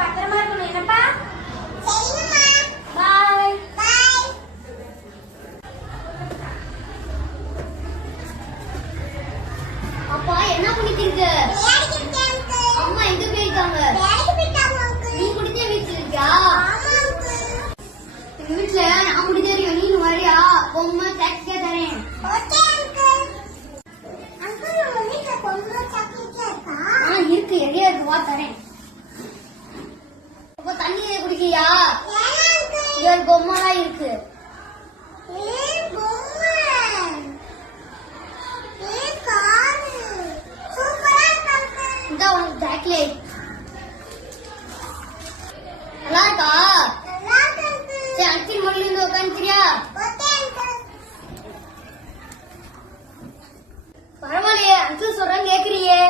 பத்திரமா இருக்கணும் என்னப்பா? பாய். அப்பா என்ன பண்ணிட்டு இருக்க? அம்மா எங்க போயிருக்காங்க? நீ குடிச்ச வீட்டுல இருக்கியா? வீட்டுல நான் குடிச்ச நீ வரையா? பொம்மை டாக்ஸியா தரேன். இருக்கு எங்கேயா இருக்கு வா தரேன். அப்ப தண்ணி குடிக்கிறியா? ஒரு பொம்மைலாம் இருக்கு. இந்த உனக்கு சாக்லேட் நல்லா இருக்கா? சரி அங்கிள் மொழியில இருந்து உட்காந்துக்கிறியா? பரவாயில்லையே அங்கிள் சொல்றேன் கேக்குறியே.